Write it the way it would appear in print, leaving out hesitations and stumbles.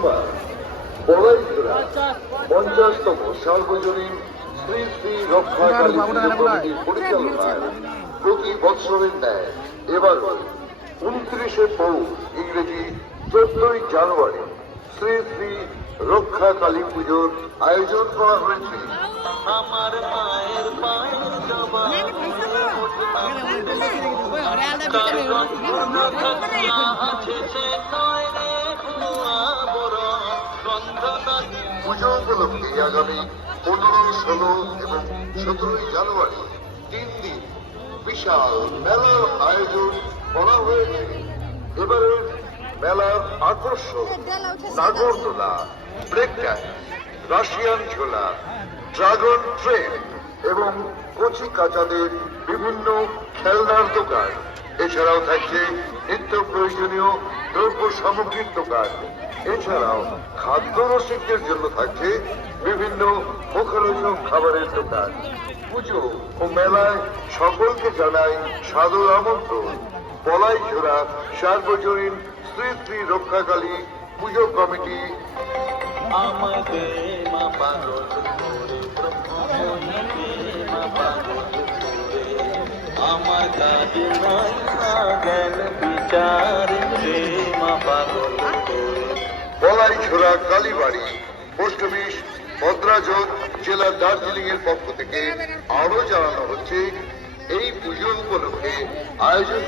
সোমবার বড়াইজোড়া 50তম সার্বজনীন শ্রী শ্রী রক্ষাকালী পুজো কমিটির পরিচালনায় প্রতি বৎসরের ন্যায় এবার 29শে পৌষ ইংরেজি 14ই জানুয়ারি শ্রী শ্রী রক্ষাকালী পুজোর আয়োজন করা হয়েছে। আমার মায়ের পায়ের জবা পুজো উপলক্ষে আগামী 15, 16 এবং 17ই জানুয়ারি 3 দিন বিশাল মেলার আয়োজন করা হয়েছে। এবারের মেলার আকর্ষণ নাগরদোলা, ব্রেক ডান্স, রাশিয়ান ঝোলা, ড্রাগন ট্রেন এবং কচি কাচাদের বিভিন্ন খেলনার দোকান। এছাড়াও থাকছে নিত্য প্রয়োজনীয় দ্রব্য সামগ্রীর দোকান। এছাড়াও খাদ্য রসিকদের জন্য থাকছে বিভিন্ন মুখরোচক খাবারের দোকান। পুজো ও মেলায় সকলকে জানাই সাদর আমন্ত্রণ। বলাইছড়া সার্বজনীন শ্রী শ্রী রক্ষাকালী পুজো কমিটি। আমাদের মা পাগল করে মা পাগল করে আমার কাজ নয় না জ্ঞান বিচার মা পাগল করে। বলাইছড়া কালীবাড়ি পোস্ট অফিস ভদ্রাজোর জেলা দার্জিলিং এর পক্ষ থেকে আরো জানানো হচ্ছে এই পুজো উপলক্ষে আয়োজন